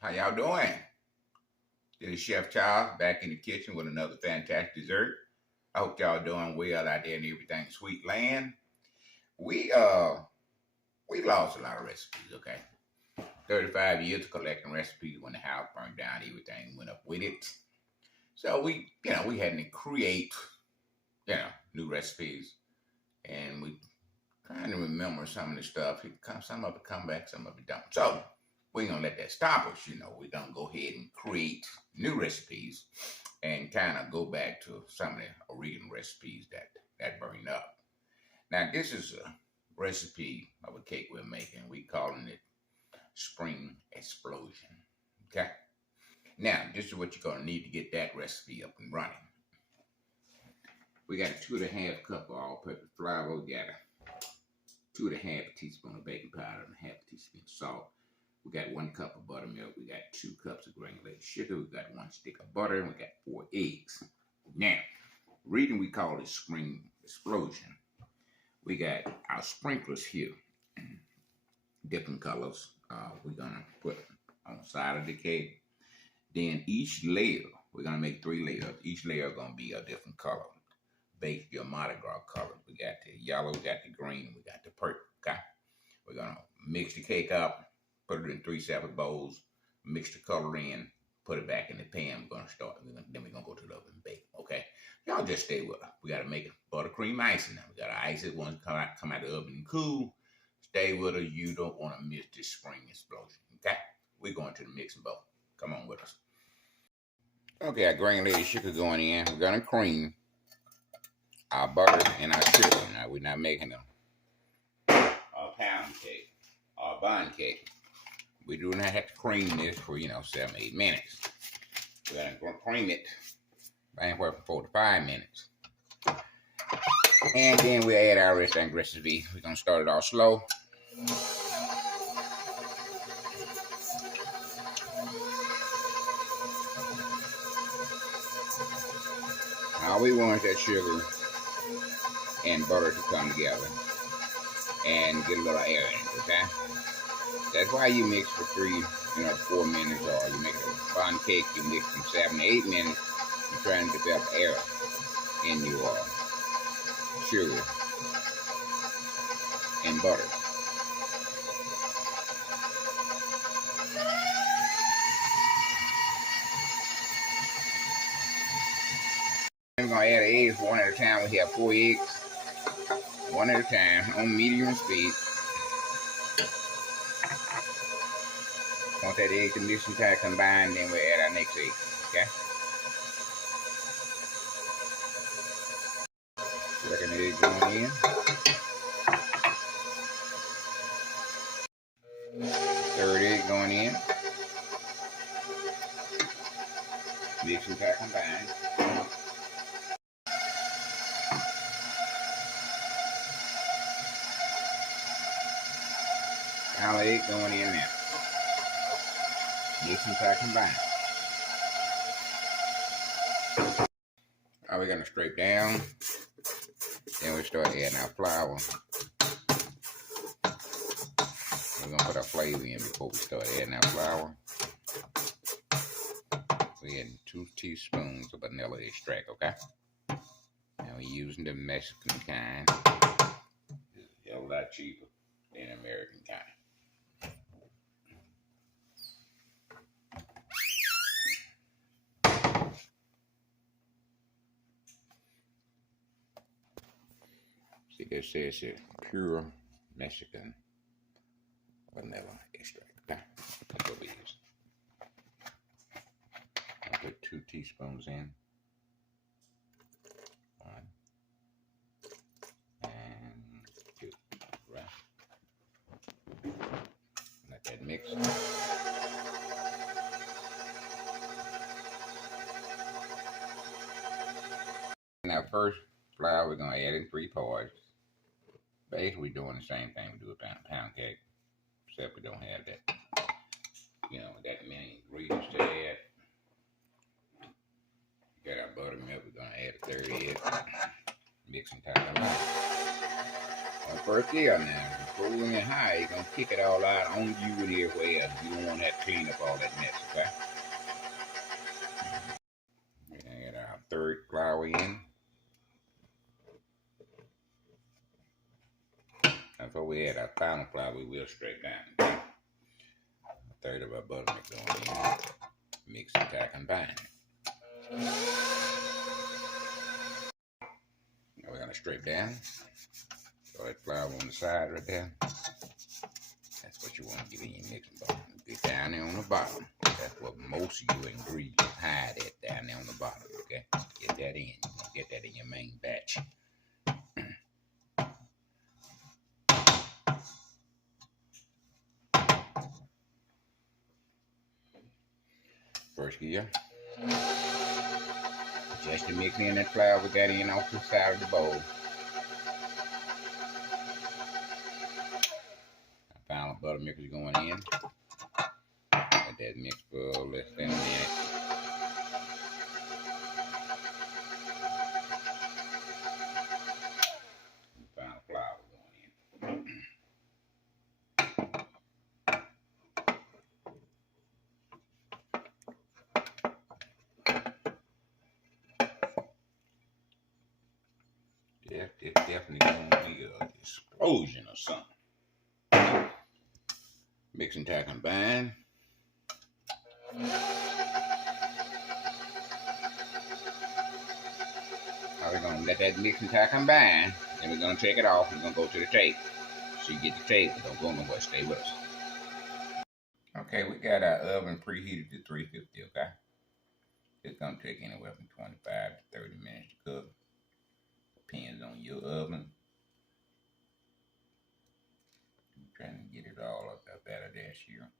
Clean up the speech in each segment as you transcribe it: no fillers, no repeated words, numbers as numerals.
How y'all doing? This is Chef Charles back in the kitchen with another fantastic dessert. I hope y'all doing well out there in everything sweet land. We we lost a lot of recipes, okay? 35 years of collecting recipes. When the house burned down, everything went up with it. So we had to create, new recipes, and we trying to remember some of the stuff. Some of it come back, some of it don't. So we ain't gonna let that stop us. We're gonna go ahead and create new recipes and kind of go back to some of the original recipes that burned up. Now this is a recipe of a cake we're making. We calling it Spring Explosion. Okay. Now this is what you're gonna need to get that recipe up and running. We got a 2.5 cup of all-purpose flour. We got a 2.5 teaspoon of baking powder and a half teaspoon of salt. We got 1 cup of buttermilk. We got 2 cups of granulated sugar. We got 1 stick of butter, and we got 4 eggs. Now, the reason we call it Spring Explosion, we got our sprinklers here, different colors. We're gonna put on the side of the cake. Then each layer, we're gonna make 3 layers. Each layer gonna be a different color. Bake your Mardi Gras color. We got the yellow, we got the green, we got the purple. Okay, we're gonna mix the cake up, put it in 3 separate bowls, mix the color in, put it back in the pan. We're gonna start. Then we're gonna go to the oven and bake. Okay, y'all just stay with us. We gotta make buttercream icing now. We gotta ice it once come out of the oven and cool. Stay with us. You don't want to miss this spring explosion. Okay, we're going to the mixing bowl. Come on with us. Okay, our granulated sugar going in. We're gonna cream our butter and our sugar. Now we're not making a pound cake or a bun cake. We do not have to cream this for 7-8 minutes. We're gonna cream it anywhere from 4 to 5 minutes, and then we add our recipe. We're gonna start it off slow. All we want is that sugar and butter to come together and get a little air in it, okay? That's why you mix for 4 minutes, or you make a bun cake, you mix from 7 to 8 minutes. You're trying to develop air in your sugar and butter. We're gonna add the eggs one at a time. We have 4 eggs, one at a time, on medium speed. Once that egg and mixing kind of combine, then we'll add our next egg. Okay? Second egg going in. Third egg going in. Mixing kind of combine. Final egg going in now. Mix and pack combine. Now we're going to scrape down. Then we start adding our flour. We're going to put our flavor in before we start adding our flour. We're adding 2 teaspoons of vanilla extract, okay? Now we're using the Mexican kind. It's a lot cheaper than the American kind. See, it says here, pure Mexican vanilla extract. Okay, that's what we use. I'll put 2 teaspoons in. 1 and 2. Right. Let that mix. Now, first flour, we're gonna add in 3 parts. Basically, we're doing the same thing we do with pound cake, except we don't have that, that many ingredients to add. Got our buttermilk. We're gonna add a 3rd egg, mix and tie them up. On first layer now, Go in high, you're gonna kick it all out on you and everywhere else. You don't want that to clean up all that mess, okay? We're gonna get our third flour in. Before we add our final flour, we will straight down. Okay? A third of our buttermilk going in. Mix and tack and bind. Now we're gonna straight down. Throw that flour on the side right there. That's what you want to get in your mixing bowl. Get down there on the bottom. That's what most of your ingredients hide at down there on the bottom, okay? Get that in. You're gonna get that in your main batch. First gear. Just to mix in that flour we got in off the side of the bowl. Our final buttermilk is going in. Let that mix for less than a minute. The final flour going in. It's definitely going to be an explosion or something. Mix and tack and bind. Now we're going to let that mix and tack and bind. Then we're going to take it off. We're going to go to the tape. So you get the tape, but don't go nowhere. Stay with us. Okay, we got our oven preheated to 350, okay? It's going to take anywhere from 25 to 30 minutes to cook. Depends on your oven. I'm trying to get it all up out of this here.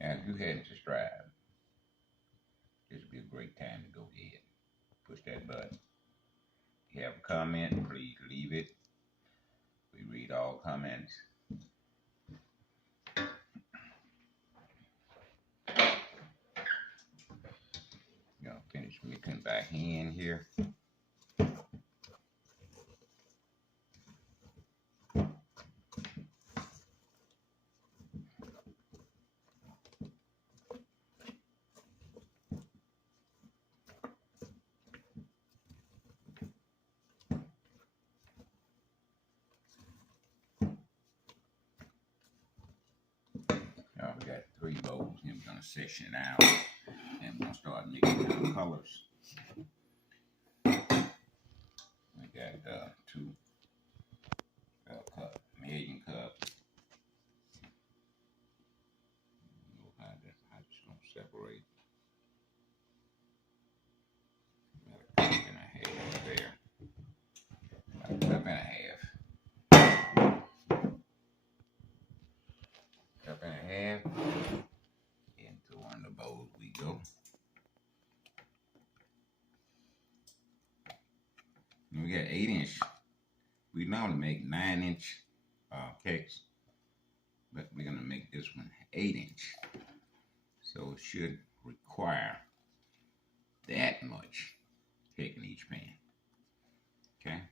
Now, if you hadn't subscribed, this would be a great time to go ahead. Push that button. If you have a comment, please leave it. We read all comments. Gonna finish mixing back in here. Now we got 3 bowls, and we're gonna section it out, and we're gonna start mixing our colors. We got 2 cup, medium cup. I'm just gonna separate. About a cup and a half there. About a cup and a half. Cup and a half. Into one of the bowls we go. And we got 8-inch. We normally make 9-inch cakes, but we're gonna make this one 8-inch. So it should require that much cake in each pan. Okay.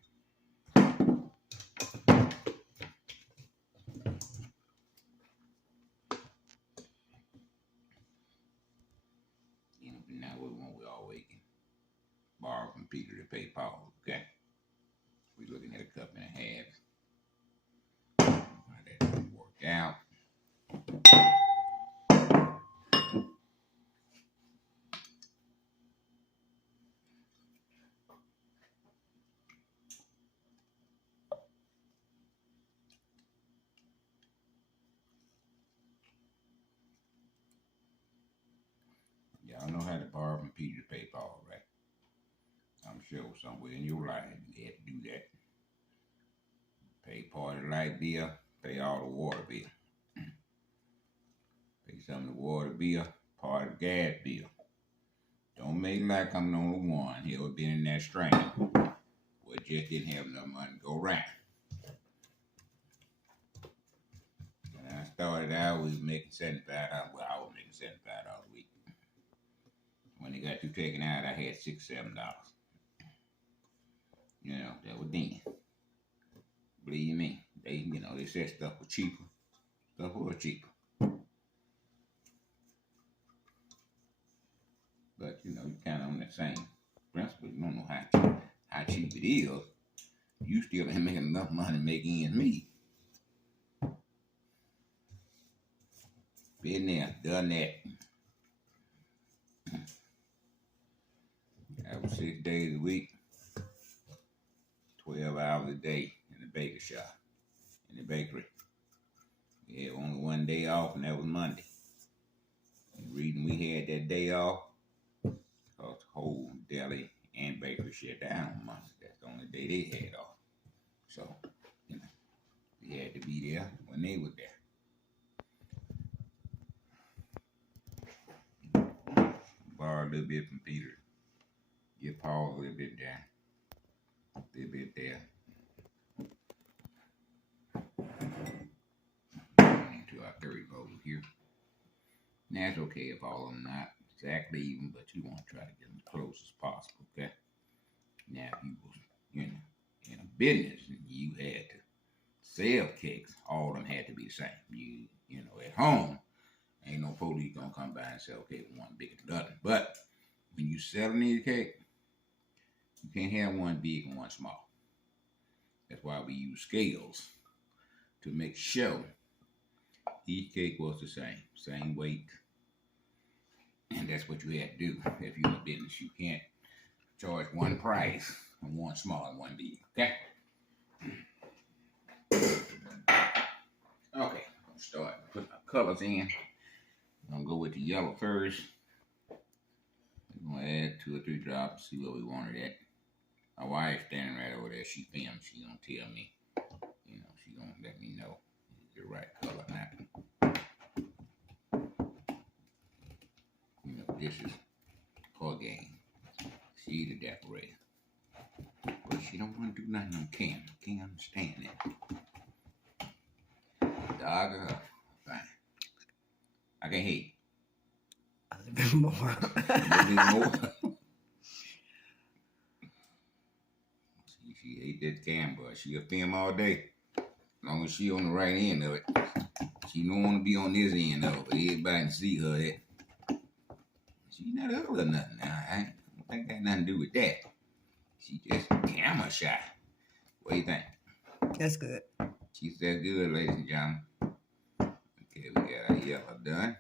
Now we always can borrow from Peter to pay Paul. Okay. We're looking at a cup and a half. How that work out. Y'all know how to borrow from Peter to pay Paul, right? I'm sure somewhere in your life you had to do that. Pay part of the light bill, pay all the water bill. Pay some of the water bill, part of the gas bill. Don't make like I'm the only one here who been in that strain. We just didn't have enough money to go around. When I started out, we was making $75. Well, I was making $75 a week. When they got through taking out, I had $6, $7. You know, that was then. Believe me, they said stuff was cheaper. Stuff was cheaper. But you kind of on the same principle. You don't know how cheap it is. You still ain't making enough money to make ends meet. Been there, done that. That was 6 days a week, 12 hours a day in the baker shop, in the bakery. We had only one day off, and that was Monday. And the reason we had that day off, because the whole deli and bakery shut down on Monday. That's the only day they had off. So, we had to be there when they were there. Borrow a little bit from Peter. Give Paul a little bit there. A little bit there. Into our third bowl here. Now it's okay if all of them not exactly even, but you want to try to get them as close as possible, okay? Now if you was, in a business and you had to sell cakes, all of them had to be the same. At home, ain't no police gonna come by and say, okay, one bigger than the other. But when you selling these cake, you can't have one big and one small. That's why we use scales to make sure each cake was the same weight. And that's what you had to do if you're in a business. You can't charge one price and one small and one big, okay? Okay, I'm gonna start putting my colors in. I'm gonna go with the yellow first. We're gonna add 2 or 3 drops, see what we want it at. My wife's standing right over there. She films. She gonna tell me. She gonna let me know the right color now. This is her game. She's the decorator. But she don't want to do nothing on camera. Can't understand that. Dog or her. Fine. I can hate. A little bit more. A little bit more. She hate that camera. She'll film all day. As long as she on the right end of it. She don't want to be on this end of it. But everybody can see her there. She's not ugly or nothing now. I don't think that got nothing to do with that. She just camera shy. What do you think? That's good. She's that good, ladies and gentlemen. Okay, we got our yellow done.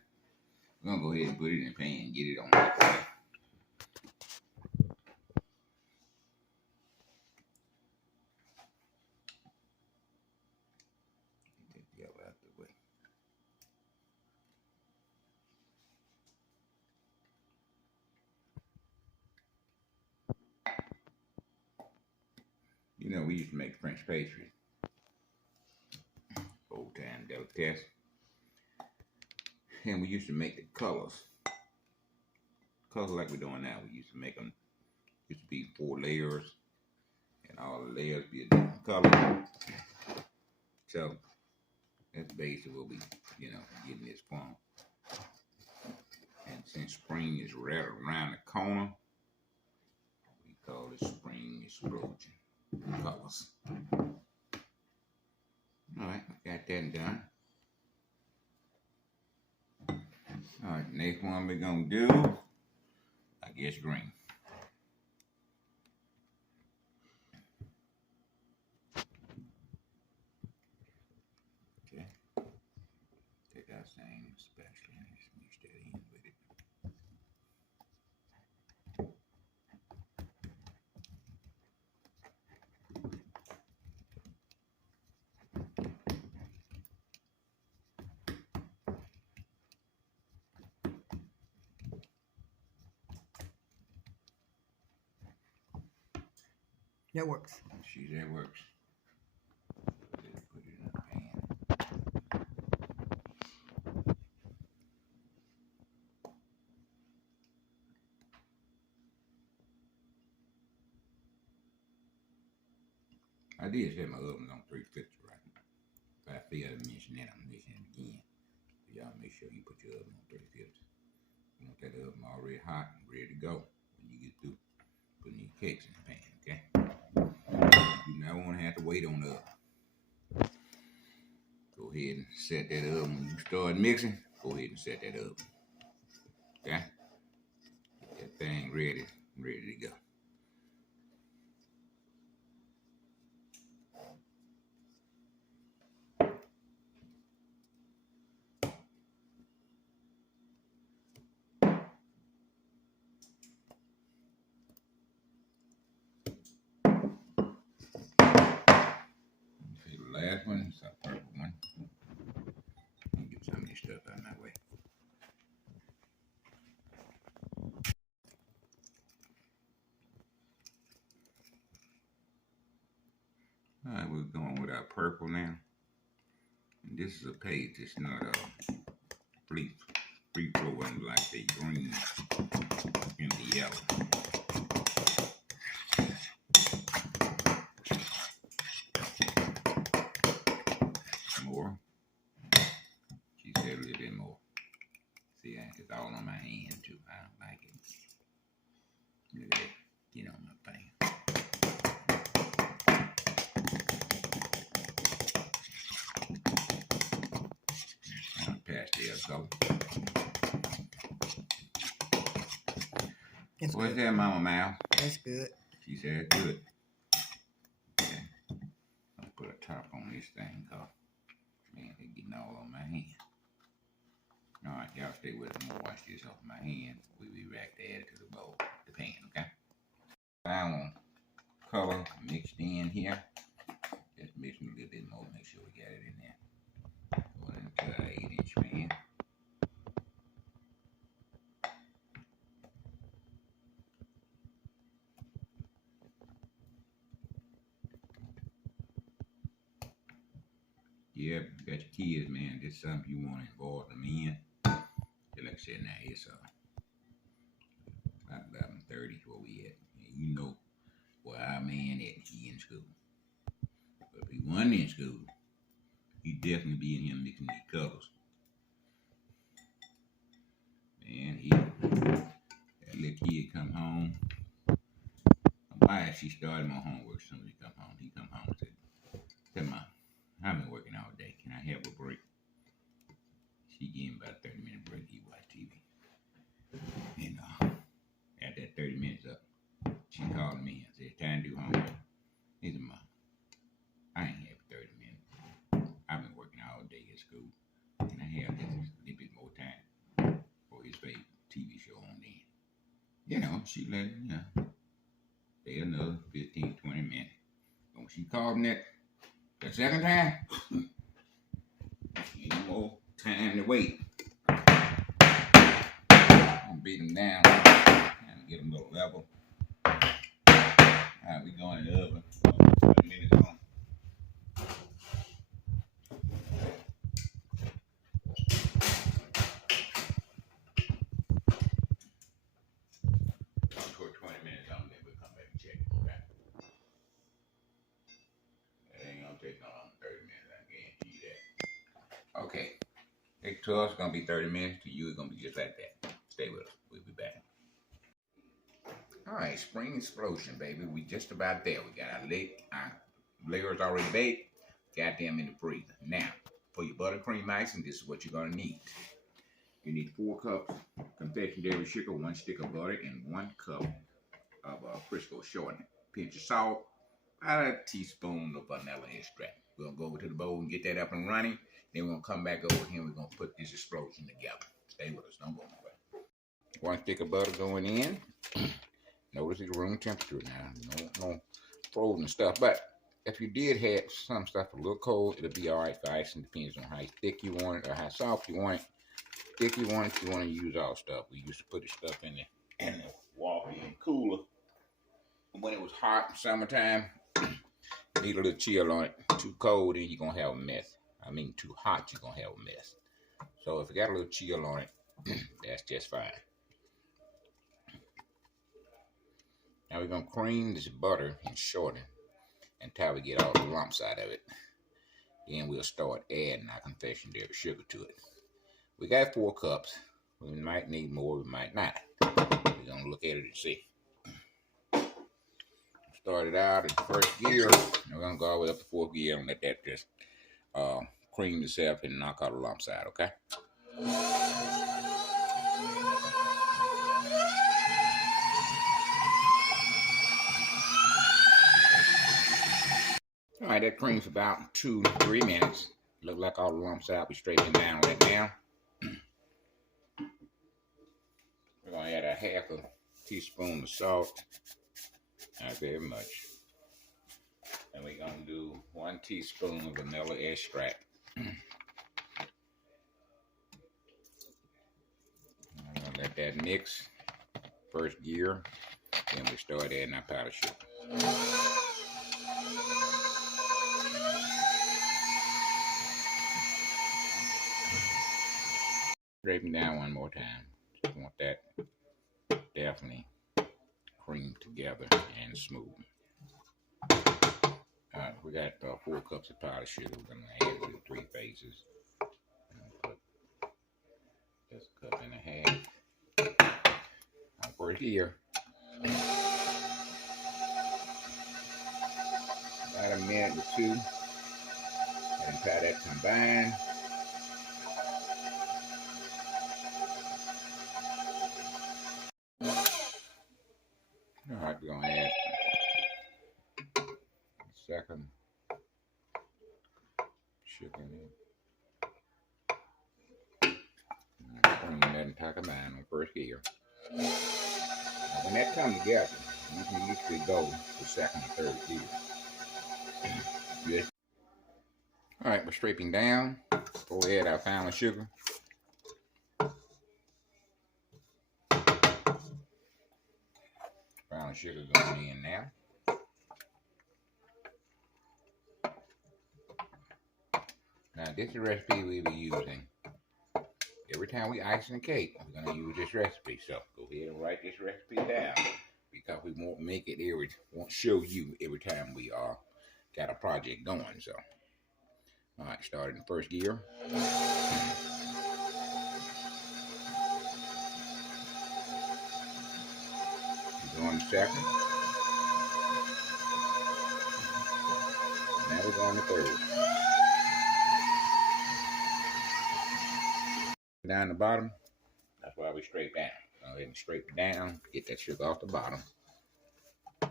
We're going to go ahead and put it in the pan and get it on that way. Take the yellow out the way. We used to make French pastry. Old time delicatessen. And we used to make the colors. Colors like we're doing now. We used to make them, used to be 4 layers. And all the layers be a different color. So, that's basically what we, getting this from. And since spring is right around the corner, we call it spring explosion colors. Alright, got that done. Alright, next one we're gonna do, I guess, green. Okay. Take our same spatula and just mix that in with it. That works. That works. Put it in the pan. I did set my oven on 350, right? If I failed to mention that, I'm mentioning it again. So y'all make sure you put your oven on 350. You want that oven already hot and ready to go when you get through putting your cakes in the pan, okay? You now won't have to wait on the oven. Go ahead and set that oven. When you start mixing, go ahead and set that oven. Okay? Get that thing ready to go. Okay, the last one is a purple one. Let me get some of this stuff out of my way. Alright, we're going with our purple now. And this is a page, it's not a free flowing like the green and the yellow. More. She said a little bit more. See, it's all on my hand too. I don't like it. Look at that. Get on my thing. Pastel color. What's that, Mama Mal? That's good. She said good. Okay. I'll put a top on this thing, cause man, it's getting all on my hand. Alright, y'all stay with me. I'm gonna wash this off my hand. We'll be back to add it to the bowl, the pan, okay? Brown color mixed in here. Just mixing a little bit more, make sure we got it in there. Going into an 8-inch pan. Yeah, you got your kids, man. This is something you want to involve them in. Like I said, now it's about 11:30 where we at. And you know where our man at. He in school. But if he wasn't in school, he'd definitely be in here mixing these colors. Man, that little kid come home. Why she started my homework as soon as he come home. He come home and said, Mom, I've been working all day. Can I have a break? She gave him about a 30-minute break. He watched TV. And at that 30 minutes up, she called me and said, time to do homework. He said, Mom, I ain't have 30 minutes. I've been working all day at school. Can I have just a little bit more time for his favorite TV show on then? You know, she let stay another 15, 20 minutes. But when she called me the second time, ain't no more time to wait. I'm beating down and get them a little level. Alright, we going in the oven. 20 minutes on. For 20 minutes on, then we'll come back and check. Okay. It ain't gonna take no long 30 minutes, I guarantee you that. Okay. To us, it's gonna be 30 minutes. To you, it's gonna be just like that. Stay with us. We'll be back. Alright, spring explosion, baby. We just about there. We got our layers already baked. Got them in the freezer. Now, for your buttercream icing, this is what you're gonna need. You need 4 cups confectionery sugar, 1 stick of butter, and 1 cup of Crisco shortening. Pinch of salt, about a teaspoon of vanilla extract. We're gonna go over to the bowl and get that up and running. Then we're gonna come back over here and we're gonna put this explosion together. Stay with us, don't go nowhere. 1 stick of butter going in. Notice it's room temperature now. No frozen stuff. But if you did have some stuff a little cold, it'll be alright for icing. Depends on how thick you want it or how soft you want it. Thick you want it, you want to use all stuff. We used to put this stuff in the walk-in cooler. When it was hot in summertime, need a little chill on it. Too cold, then you're gonna have a mess. I mean, too hot, you're gonna have a mess. So if you got a little chill on it, that's just fine. Now we're gonna cream this butter and shorten until we get all the lumps out of it. Then we'll start adding our confectionery sugar to it. We got 4 cups. We might need more, we might not. We're gonna look at it and see. Started out at the first gear. We're gonna go all the way up to fourth gear and let that just cream itself and knock all the lumps out, okay? All right, that creams about 2-3 minutes. Look like all the lumps out. We straighten down right now. We're gonna add a half a teaspoon of salt. Not very much. And we're gonna do 1 teaspoon of vanilla extract. I'm gonna let that mix. First gear. Then we start adding our powdered sugar. Scraping down one more time. Just want that definitely cream together and smooth. Alright, we got 4 cups of powdered sugar. We're going to add it in 3 phases. Put just a cup and a half. Over here. About a minute or 2. And try that combined. Alright, we're going to add second sugar in. Bring that entire combine on first gear. Now, when that comes together, you can usually go to second or third gear. Good. Alright, we're scraping down. Before we add our powdered sugar. Powdered sugar going in now. Now, this is the recipe we'll be using. Every time we icing a cake, we're going to use this recipe. So, go ahead and write this recipe down. Because we won't make it won't show you every time we got a project going. So, alright, start in the first gear. We're going to second. Now we're going to third. Down the bottom, that's why we scrape down. Go ahead and scrape it down, get that sugar off the bottom. Now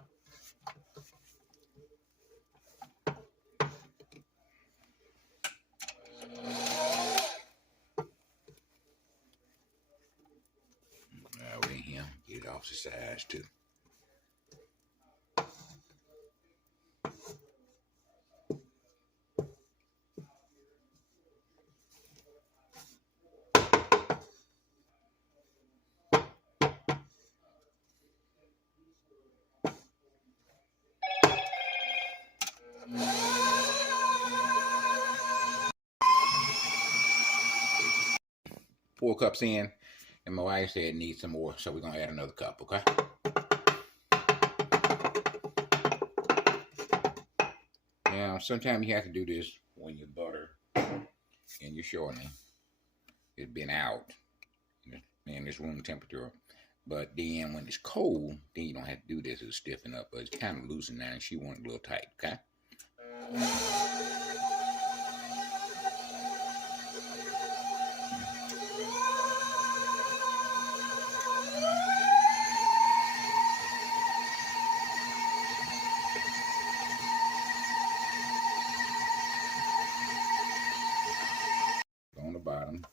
we're in here, get it off the sides too. Four cups in, and my wife said it needs some more, so we're gonna add another cup, okay? Now, sometimes you have to do this when your butter and your shortening has been out in this room temperature. But then when it's cold, then you don't have to do this, it'll stiffen up, but it's kind of loosened now, and she wants it a little tight, okay? On the bottom,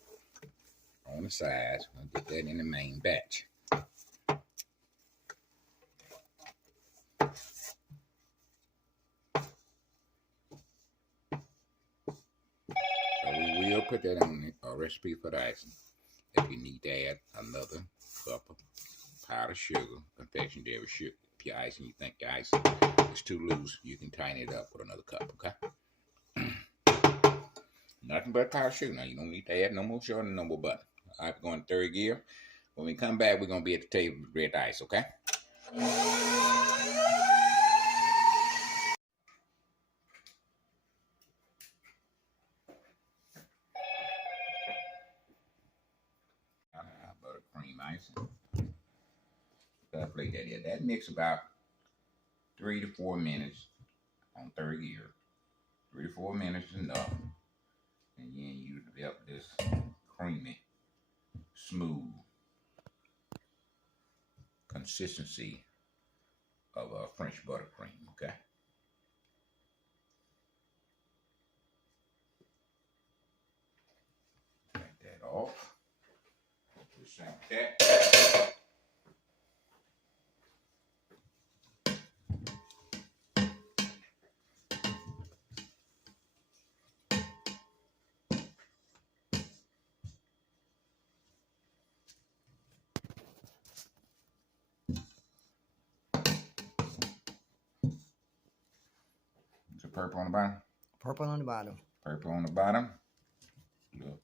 on the sides, we'll get that in the main batch. So we will put that on the recipe for the icing. If you need to add another cup of powdered sugar, confectionery sugar. If your icing, you think your icing is too loose, you can tighten it up with another cup, okay? Nothing but powdered sugar. Now, you don't need to add no more sugar and no more butter. All right, we're going to third gear. When we come back, we're going to be at the table with red ice, okay? that is. That mix about 3 to 4 minutes on third gear. 3 to 4 minutes is enough. And then you develop this creamy, smooth consistency of a French buttercream, okay? Take that off. Just like that. So purple on the bottom? Purple on the bottom. Purple on the bottom. A little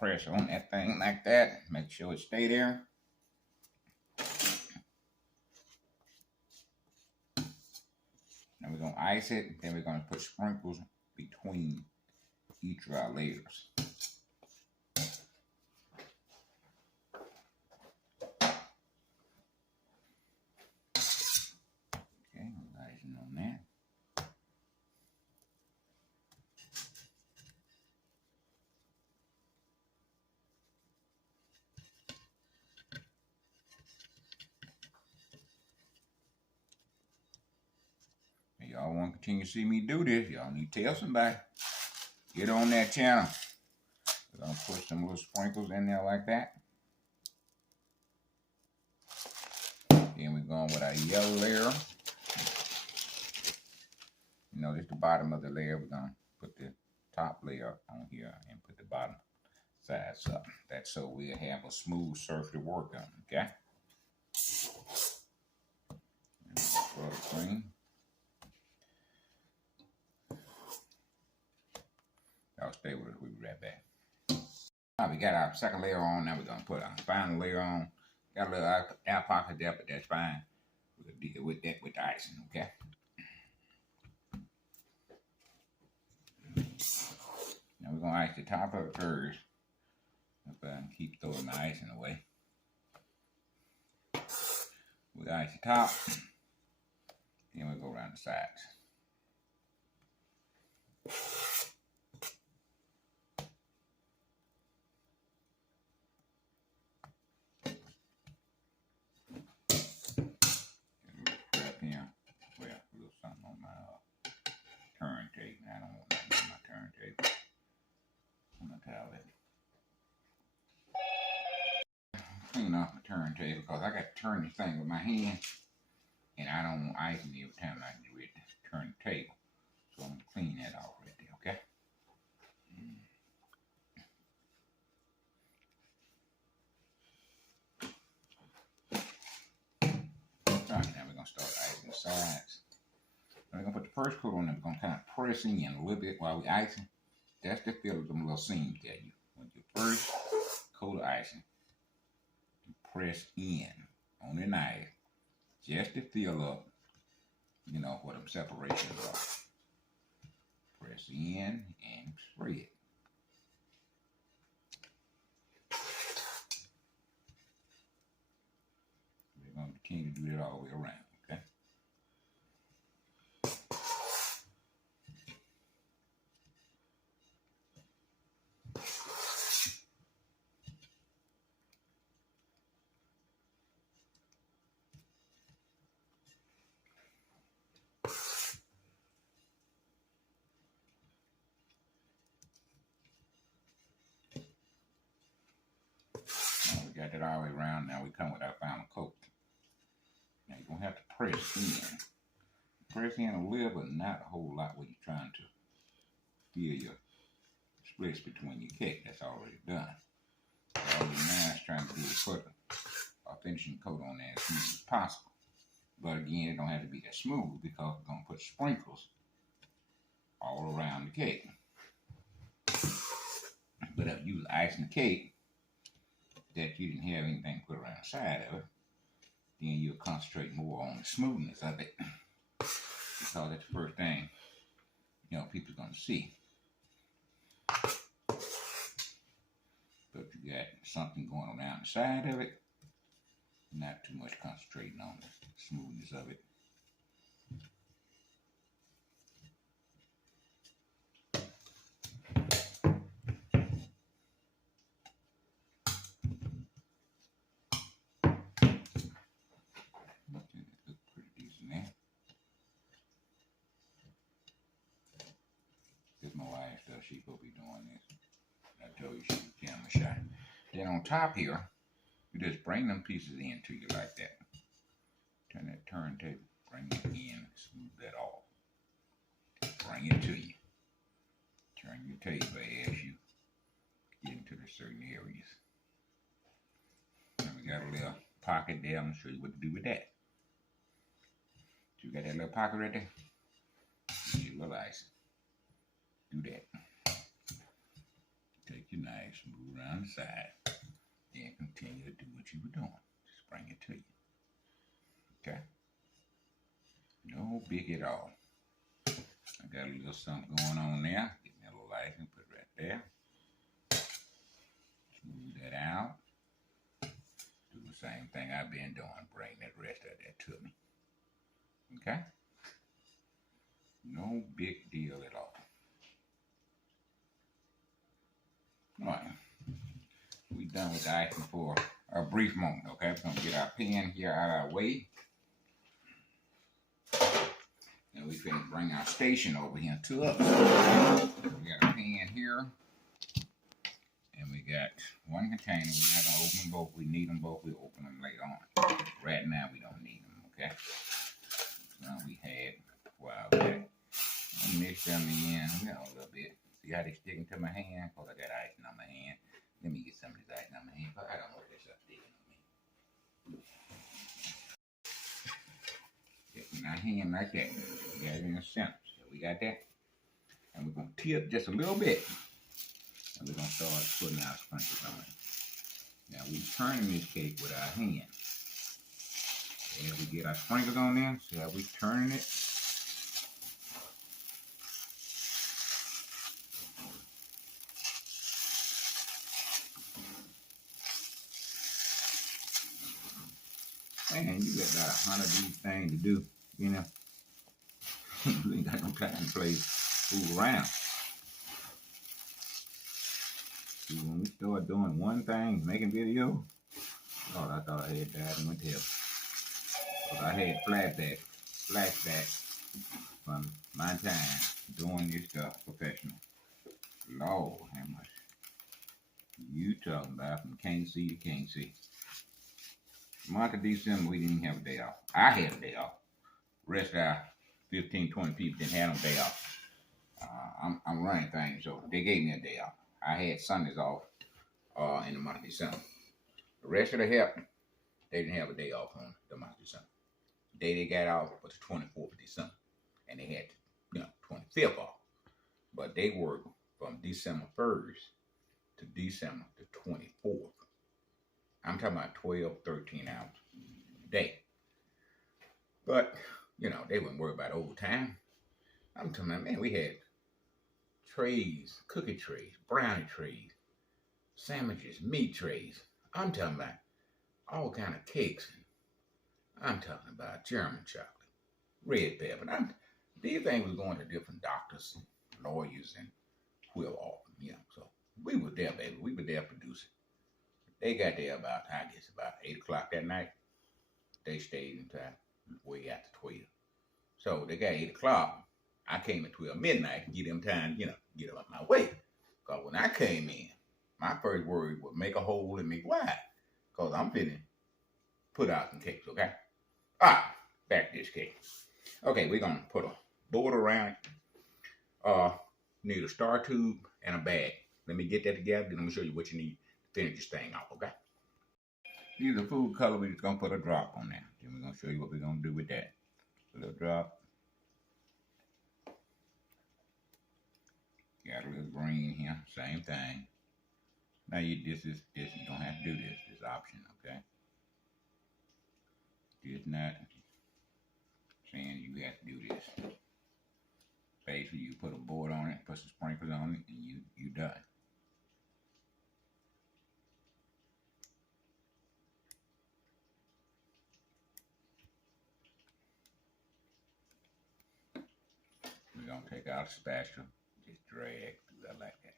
press on that thing like that. Make sure it stay there. Now we're going to ice it. Then we're going to put sprinkles between each of our layers. Okay, icing on that. Y'all want to continue to see me do this, y'all need to tell somebody. Get on that channel. We're going to put some little sprinkles in there like that. Then we're going with our yellow layer. You know, this is the bottom of the layer. We're going to put the top layer on here and put the bottom sides up. That's so we'll have a smooth surface to work on, okay? Buttercream. Y'all stay with us. We'll be right back. All right, we got our second layer on. Now we're going to put our final layer on. Got a little air pocket there, but that's fine. We'll deal with that with the icing, okay? Now we're going to ice the top of it first. If I can keep throwing my icing away. We'll ice the top. Then we'll go around the sides. Turntable. I don't want nothing on my turntable. I'm gonna towel it. Clean off my turntable because I got to turn this thing with my hand, and I don't want icing every time I do it. Turn the table, so I'm gonna clean that off right there. Okay. All right, now we're gonna start icing the sides. We're going to put the first coat on there. We're going to kind of press in a little bit while we're icing. That's the feel of them little seams there. You want your first coat of icing. You press in on the knife just to fill up, you know, where them separations are. Press in and spread. We're going to continue to do that all the way around. Got that all the way around. Now we come with our final coat. Now you're going to have to press in. Press in a little, but not a whole lot when you're trying to feel your splits between your cake. That's already done. All you're now is trying to do is put a finishing coat on there as smooth as possible. But again, it don't have to be that smooth because we're going to put sprinkles all around the cake. But if you was icing the cake, that you didn't have anything put around the side of it, then you'll concentrate more on the smoothness of it. Because that's the first thing, you know, people's going to see. But if you got something going around the side of it, Not too much concentrating on the smoothness of it. It looks pretty decent there. This is my wife stuff. She's supposed to be doing this. I told you she was camera shy. Then on top here, you just bring them pieces into you like that. Turn that turntable, bring it in, smooth that off. Bring it to you. Turn your table as you get into the certain areas. And we got a little pocket there. I'm gonna show you what to do with that. So you got that little pocket right there? Get your little icing. Do that. Take your knife, move around the side, then continue to do what you were doing. Just bring it to you. Okay? No big at all. I got a little something going on there. Get me a little icing, put it right there. Smooth that out. Do the same thing I've been doing. Bring that rest of that to me. Okay? No big deal at all. Alright. We done with the icing for a brief moment, okay? We're gonna get our pan here out of our way. And we finna bring our station over here to us. We got a pan here. And we got one container. We're not gonna open them both. We need them both. We'll open them later on. Right now we don't need them, okay? Well, we had a while back. I mix them in, a little bit. See how they sticking to my hand? Because I got icing on my hand. Let me get some of this icing on my hand. I don't know if this stuff sticking on me. Get in our hand like that. We got it in the center. So we got that. And we're going to tip just a little bit. And we're going to start putting our sprinkles on it. Now we're turning this cake with our hand. And we get our sprinkles on there. See how we're turning it? Man, you got about 100 of these things to do, you know. You ain't got no time to play fool around. See, when we start doing one thing, making video, oh, I thought I had died and went to hell. Because I had flashbacks from my time doing this stuff professional. Lord, how much you talking about from can't see to can't see. Month of December, we didn't even have a day off. I had a day off. Rest of our 15, 20 people didn't have no day off. I'm running things, so they gave me a day off. I had Sundays off in the month of December. The rest of the help, they didn't have a day off on the month of December. The day they got off was the 24th of December. And they had, 25th off. But they worked from December 1st to December the 24th. I'm talking about 12, 13 hours a day. But, they wouldn't worry about overtime. I'm talking about, man, we had trays, cookie trays, brownie trays, sandwiches, meat trays. I'm talking about all kind of cakes. I'm talking about German chocolate, red pepper. These things was going to different doctors and lawyers and whoever offered, So we were there, baby. We were there producing. They got there about 8 o'clock that night. They stayed until way after 12. So they got 8 o'clock. I came at 12 midnight to give them time, get them out my way. Because when I came in, my first word was make a hole and make wide. Because I'm finna put out some cakes, okay? All right, back to this cake. Okay, we're going to put a board around it. Need a star tube and a bag. Let me get that together, then I'm going to show you what you need. Finish this thing off, okay? These are food color. We're just going to put a drop on there. Then we're going to show you what we're going to do with that. A little drop. Got a little green here. Same thing. Now you don't have to do this. This is optional, okay? It's not saying you have to do this. Basically, you put a board on it, put some sprinkles on it, and you done. gonna take out a spatula, just drag through that like that.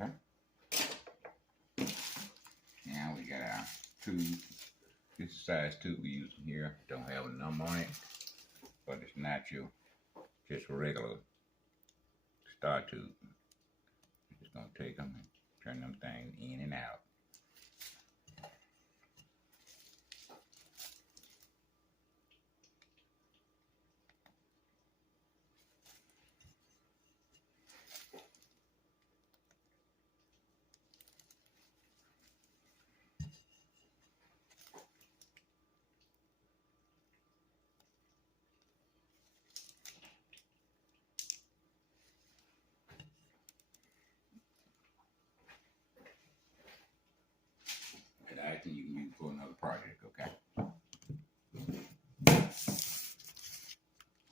Okay. Now we got our tube. This is the size tube we're using here. Don't have a number on it, but it's not your just a regular star tube. Just gonna take them and turn them things in and out. And I think you can use for another project, okay?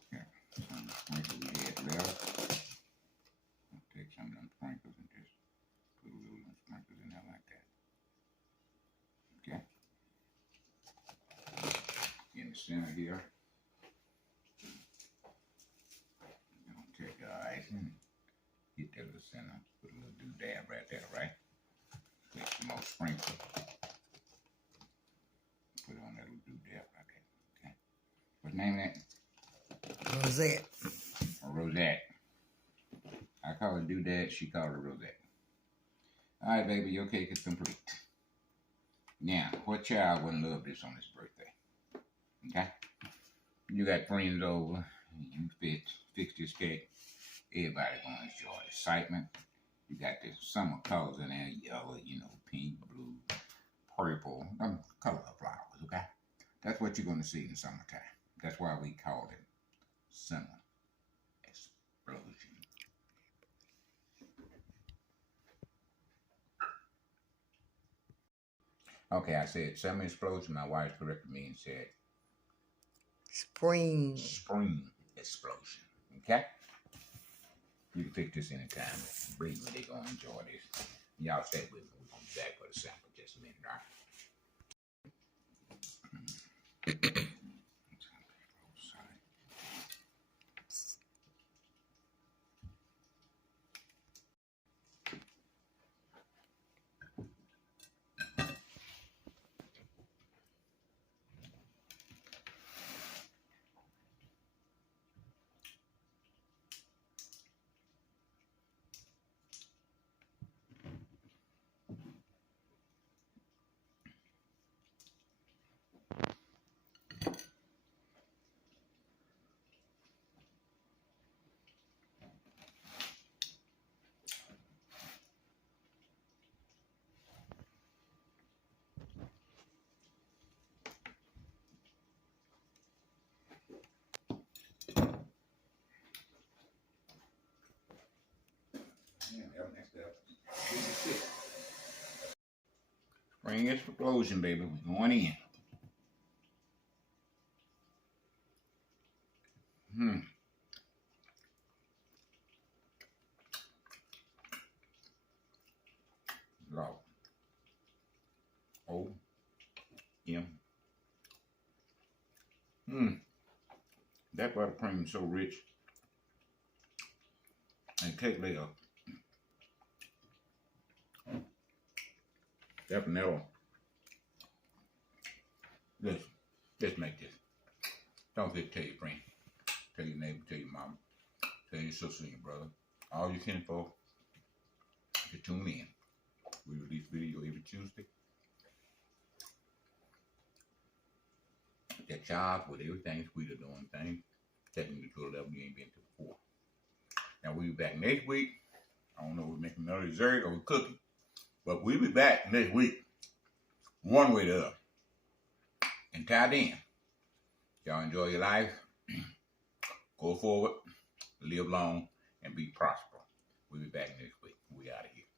Yeah, some of the sprinkles we had left. I'll take some of them sprinkles and just put a little sprinkles in there like that. Okay. In the center here. I'm gonna take our icing, hit that little center, put a little doodad right there, right? Take some more sprinkles. Put on that little doodad right there. Okay. What's the name of that? Rosette. A rosette. I call it doodad, she called it a rosette. Alright, baby, your cake is complete. Now, what child wouldn't love this on his birthday? Okay? You got friends over, you fix this cake. Everybody gonna enjoy the excitement. You got this summer colors in there, yellow, pink, blue, purple, color of flowers, okay? That's what you're gonna see in the summertime. That's why we call it summer explosion. Okay, I said summer explosion. My wife corrected me and said Spring. spring explosion. Okay? You can fix this anytime. Believe me, they're going to enjoy this. Y'all stay with me. We're going to be back for the sample just a minute, all right? Spring explosion, baby. We're going in. Lord. O-M. That buttercream is so rich. And cake layer. That vanilla. Let's make this. Don't forget to tell your friend, tell your neighbor, tell your mama, tell your sister and your brother. All you can for to tune in. We release video every Tuesday. That job with everything sweeter doing things, taking you to a level you ain't been to before. Now we'll be back next week. I don't know if we're making another dessert or we're cooking. But we'll be back next week. One way or the other. Until then, y'all enjoy your life. Go forward. live long, and be prosperous. We'll be back next week. We out of here.